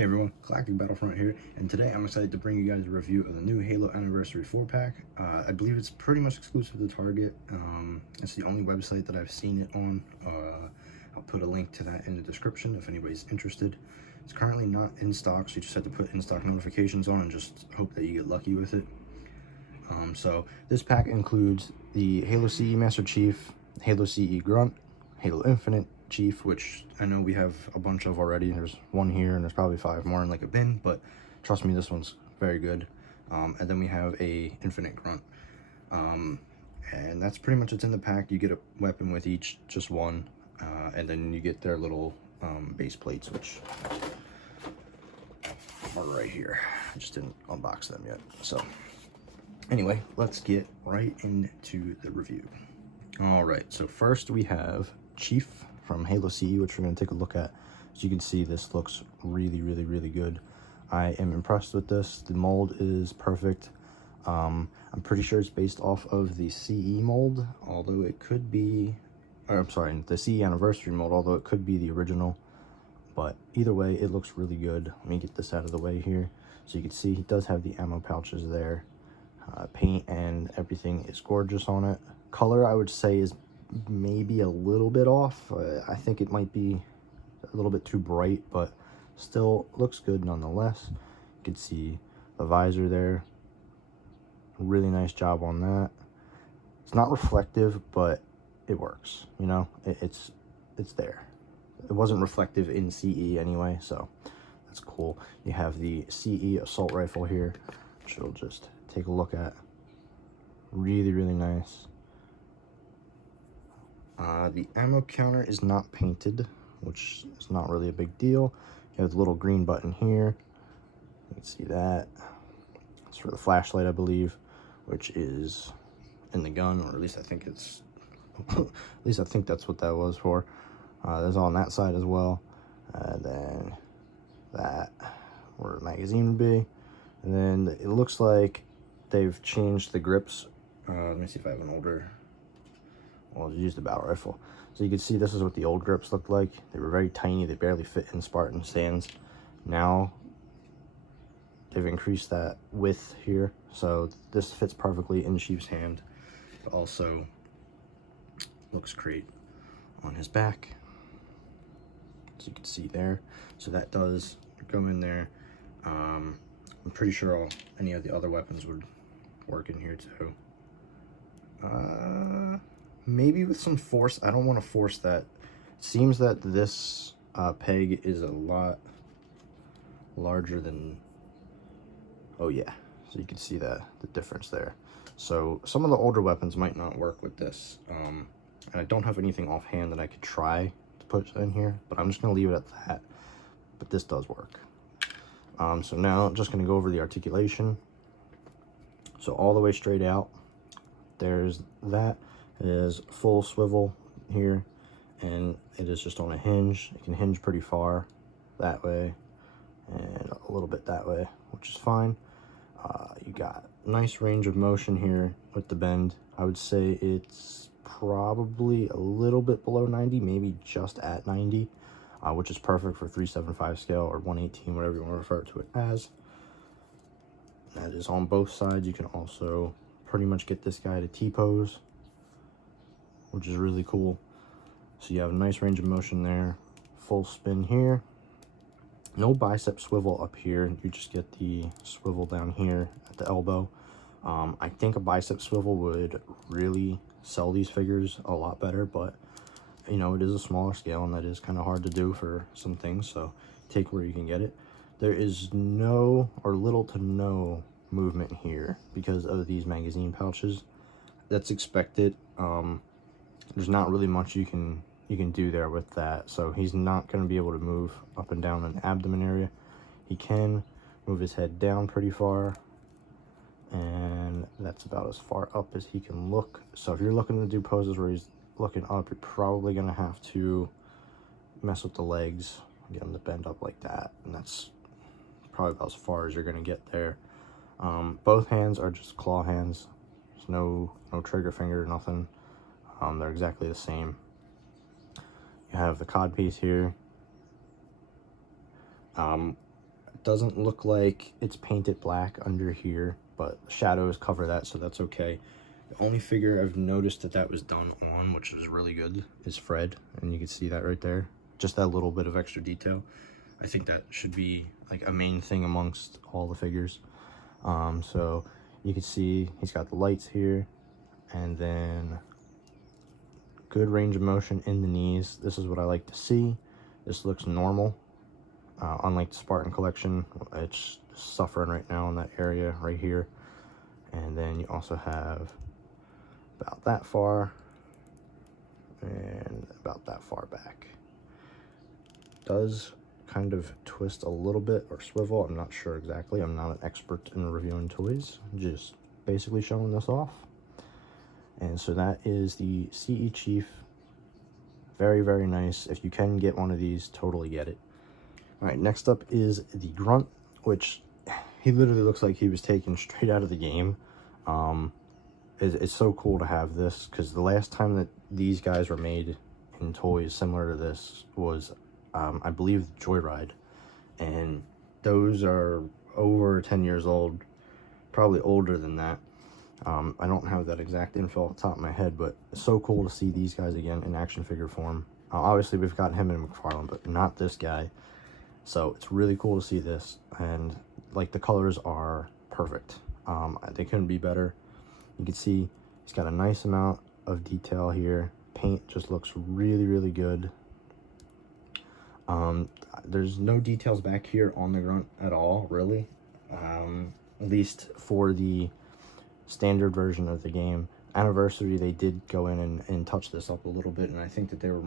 Hey everyone, Galactic Battlefront here, and today I'm excited to bring you guys a review of the new Halo Anniversary 4-pack. I believe it's pretty much exclusive to Target. It's the only website that I've seen it on. I'll put a link to that in the description if anybody's interested. It's currently not in stock, so you just have to put in-stock notifications on and just hope that you get lucky with it. So this pack includes the Halo CE Master Chief, Halo CE Grunt, Halo Infinite Chief, which I know we have a bunch of already. There's one here and there's probably 5 more in like a bin, but trust me, this one's very good. And then we have a Infinite Grunt. And that's pretty much what's in the pack. You get a weapon with each, just one, and then you get their little base plates, which are right here. I just didn't unbox them yet. So anyway, let's get right into the review. All right, so first we have Chief from Halo CE, which we're going to take a look at. As you can see, this looks really good. I am impressed with this. The mold is perfect. I'm pretty sure it's based off of the CE mold, although it could be, or I'm sorry, the CE Anniversary mold, although it could be the original. But either way, it looks really good. Let me get this out of the way here. So you can see he does have the ammo pouches there. Paint and everything is gorgeous on it. Color, I would say, is maybe a little bit off. I think it might be a little bit too bright, but still looks good nonetheless. You can see the visor there. Really nice job on that. It's not reflective, but it works, you know. It's there. It wasn't reflective in CE anyway, so that's cool. You have the CE assault rifle here, which we'll just take a look at. Really nice. The ammo counter is not painted, which is not really a big deal. You have the little green button here. You can see that. It's for the flashlight, I believe, which is in the gun, or at least I think it's, at least I think that's what that was for. There's on that side as well. And then that, where the magazine would be. And then it looks like they've changed the grips. Let me see if I have an older, well, I used the battle rifle. So you can see this is what the old grips looked like. They were very tiny. They barely fit in Spartan stands. Now they've increased that width here, so this fits perfectly in Chief's hand. It also looks great on his back, so you can see there. So that does go in there. I'm pretty sure any of the other weapons would work in here too. Maybe with some force. I don't want to force that. It seems that this peg is a lot larger than, oh yeah, so you can see that the difference there. So some of the older weapons might not work with this, and I don't have anything offhand that I could try to put in here, but I'm just going to leave it at that. But this does work. So now I'm just going to go over the articulation. So all the way straight out, there's that. It is full swivel here, and it is just on a hinge. It can hinge pretty far that way and a little bit that way, which is fine. You got nice range of motion here with the bend. I would say it's probably a little bit below 90, maybe just at 90, which is perfect for 375 scale or 118, whatever you want to refer to it as. That is on both sides. You can also pretty much get this guy to T-pose, which is really cool. So you have a nice range of motion there. Full spin here. No bicep swivel up here. You just get the swivel down here at the elbow. I think a bicep swivel would really sell these figures a lot better, but you know, it is a smaller scale and that is kind of hard to do for some things, so take where you can get it. There is no or little to no movement here because of these magazine pouches. That's expected. There's not really much you can do there with that, so he's not going to be able to move up and down in the abdomen area. He can move his head down pretty far, and that's about as far up as he can look. So if you're looking to do poses where he's looking up, you're probably going to have to mess with the legs, get him to bend up like that, and that's probably about as far as you're going to get there. Both hands are just claw hands. There's no trigger finger, nothing. They're exactly the same. You have the cod piece here. Doesn't look like it's painted black under here, but shadows cover that, so that's okay. The only figure I've noticed that was done on, which is really good, is Fred, and you can see that right there. Just that little bit of extra detail. I think that should be like a main thing amongst all the figures. So you can see he's got the lights here, and then good range of motion in the knees. This is what I like to see. This looks normal. Unlike the Spartan collection, it's suffering right now in that area right here. And then you also have about that far and about that far back. Does kind of twist a little bit or swivel. I'm not sure exactly. I'm not an expert in reviewing toys. Just basically showing this off. And so that is the CE Chief. Very, very nice. If you can get one of these, totally get it. All right, next up is the Grunt, which he literally looks like he was taken straight out of the game. It's so cool to have this, because the last time that these guys were made in toys similar to this was, I believe, Joyride. And those are over 10 years old, probably older than that. I don't have that exact info off the top of my head, but it's so cool to see these guys again in action figure form. Obviously, we've got him in McFarlane, but not this guy. So it's really cool to see this, and like the colors are perfect. They couldn't be better. You can see he's got a nice amount of detail here. Paint just looks really, really good. There's no details back here on the Grunt at all, really. At least for the standard version of the game. Anniversary, they did go in and touch this up a little bit, and I think that they were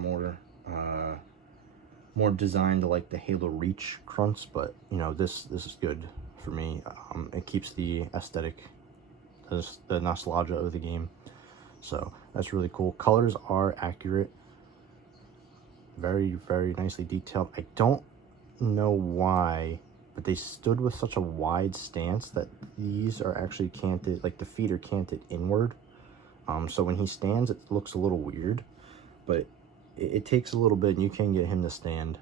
more designed to like the Halo Reach grunts, but you know, this is good for me. It keeps the aesthetic, the nostalgia of the game, so that's really cool. Colors are accurate, very, very nicely detailed. I don't know why, but they stood with such a wide stance that these are actually canted, like the feet are canted inward. So when he stands, it looks a little weird, but it takes a little bit, and you can get him to stand.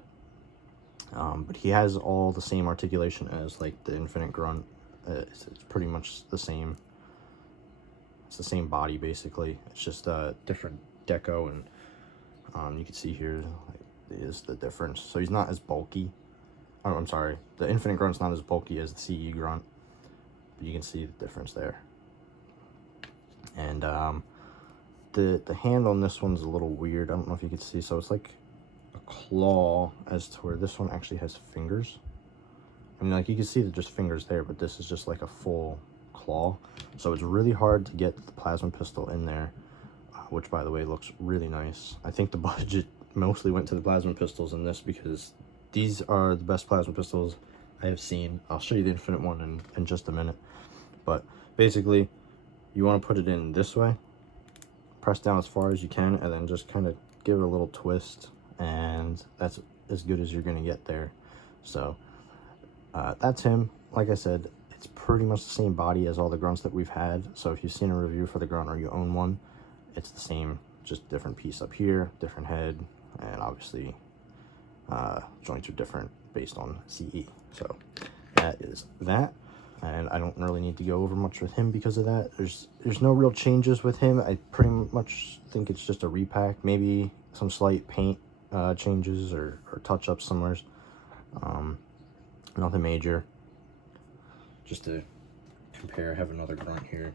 But he has all the same articulation as like the Infinite Grunt. It's pretty much the same. It's the same body basically. It's just different deco, and you can see here is the difference. So he's not as bulky. Oh, I'm sorry. The Infinite Grunt's not as bulky as the CE Grunt, but you can see the difference there. And the hand on this one's a little weird. I don't know if you can see. So it's like a claw, as to where this one actually has fingers. I mean, like you can see that just fingers there, but this is just like a full claw. So it's really hard to get the plasma pistol in there, which by the way looks really nice. I think the budget mostly went to the plasma pistols in this, because these are the best plasma pistols I have seen. I'll show you the Infinite one in just a minute. But basically, you want to put it in this way, press down as far as you can, and then just kind of give it a little twist, and that's as good as you're going to get there. So that's him. Like I said, it's pretty much the same body as all the Grunts that we've had. So if you've seen a review for the Grunt or you own one, it's the same, just different piece up here, different head, and obviously joints are different based on CE. So that is that. And I don't really need to go over much with him because of that. There's no real changes with him. I pretty much think it's just a repack. Maybe some slight paint changes or touch-ups somewhere. Nothing major. Just to compare, I have another Grunt here.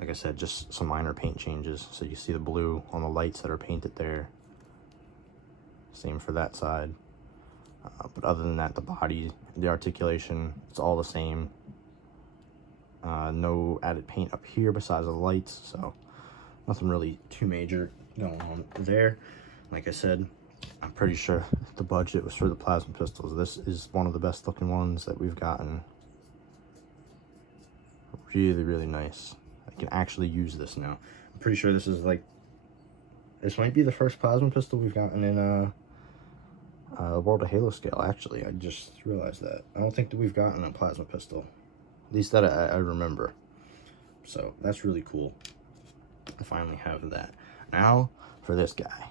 Like I said, just some minor paint changes. So you see the blue on the lights that are painted there. Same for that side. But other than that, the body, the articulation, it's all the same. No added paint up here besides the lights, so nothing really too major going on there. Like I said, I'm pretty sure the budget was for the plasma pistols. This is one of the best looking ones that we've gotten. Really, really nice. I can actually use this now. I'm pretty sure this is like, this might be the first plasma pistol we've gotten in World of Halo scale, actually. I just realized that. I don't think that we've gotten a plasma pistol. At least that I remember. So that's really cool. I finally have that. Now for this guy.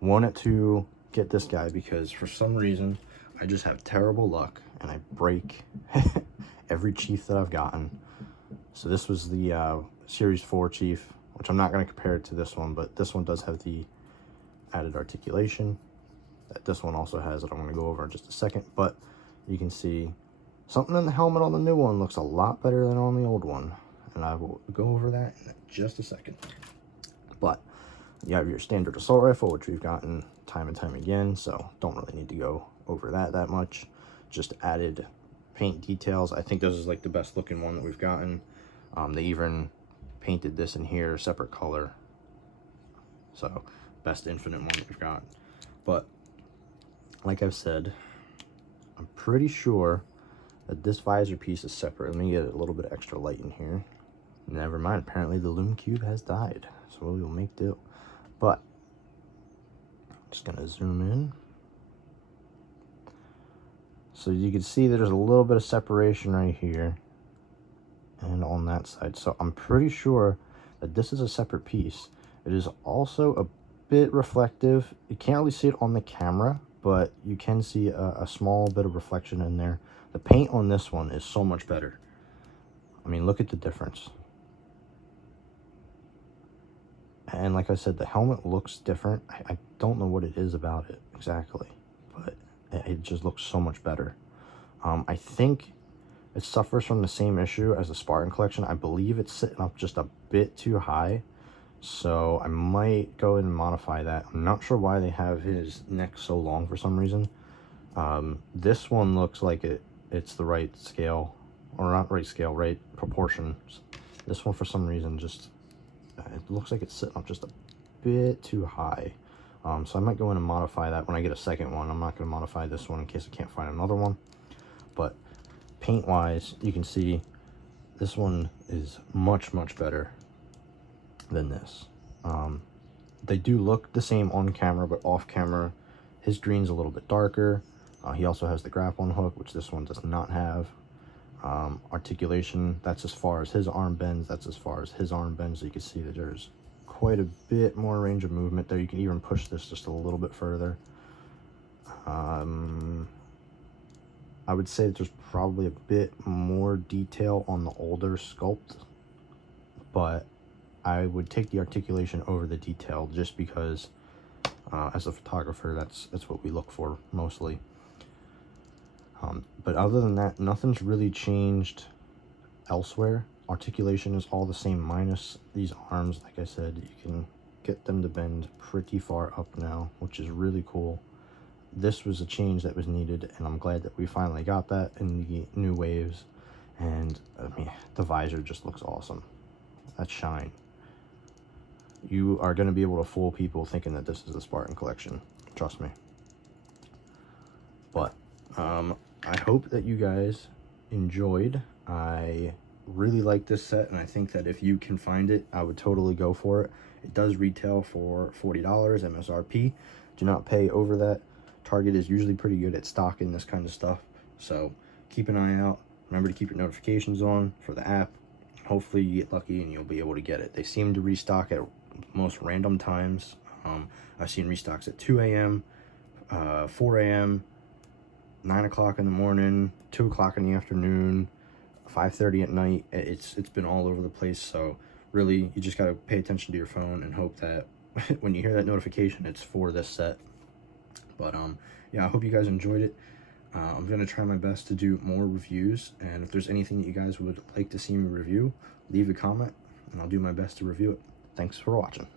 Wanted to get this guy because for some reason I just have terrible luck, and I break every Chief that I've gotten. So this was the Series 4 Chief, which I'm not going to compare it to this one, but this one does have the added articulation that this one also has that I'm going to go over in just a second. But you can see something in the helmet on the new one looks a lot better than on the old one, and I will go over that in just a second. But you have your standard assault rifle, which we've gotten time and time again, so don't really need to go over that much. Just added paint details. I think this is like the best looking one that we've gotten. They even painted this in here separate color, so best infinite one that we've got. But like I've said, I'm pretty sure that this visor piece is separate. Let me get a little bit extra light in here. Never mind, apparently the Lume Cube has died, so we will make do. But I'm just gonna zoom in. So you can see that there's a little bit of separation right here and on that side. So I'm pretty sure that this is a separate piece. It is also a bit reflective. You can't really see it on the camera, but you can see a small bit of reflection in there. The paint on this one is so much better. I mean, look at the difference. And like I said, the helmet looks different. I don't know what it is about it exactly, but it just looks so much better. I think it suffers from the same issue as the Spartan collection. I believe it's sitting up just a bit too high, so I might go ahead and modify that. I'm not sure why they have his neck so long for some reason. This one looks like it's the right scale, or not right scale, right proportions. This one for some reason just, it looks like it's sitting up just a bit too high. So I might go in and modify that when I get a second one. I'm not going to modify this one in case I can't find another one. But paint wise, you can see this one is much better than this. They do look the same on camera, but off camera his green's a little bit darker. He also has the grappling hook, which this one does not have. Articulation, that's as far as his arm bends, that's as far as his arm bends. So you can see that there's quite a bit more range of movement there. You can even push this just a little bit further. I would say that there's probably a bit more detail on the older sculpt, but I would take the articulation over the detail just because as a photographer, that's what we look for mostly. But other than that, nothing's really changed elsewhere. Articulation is all the same, minus these arms. Like I said, you can get them to bend pretty far up now, which is really cool. This was a change that was needed, and I'm glad that we finally got that in the new waves. And I mean, the visor just looks awesome. That shine. You are going to be able to fool people thinking that this is the Spartan collection. Trust me. But I hope that you guys enjoyed. I really like this set, and I think that if you can find it, I would totally go for it. It does retail for $40 MSRP. Do not pay over that. Target is usually pretty good at stocking this kind of stuff, so keep an eye out. Remember to keep your notifications on for the app. Hopefully you get lucky and you'll be able to get it. They seem to restock at most random times. I've seen restocks at 2 a.m., 4 a.m., 9 o'clock in the morning, 2 o'clock in the afternoon, 5:30 at night. It's been all over the place, so really you just got to pay attention to your phone and hope that when you hear that notification, it's for this set. But yeah, I hope you guys enjoyed it. I'm going to try my best to do more reviews, and if there's anything that you guys would like to see me review, leave a comment and I'll do my best to review it. Thanks for watching.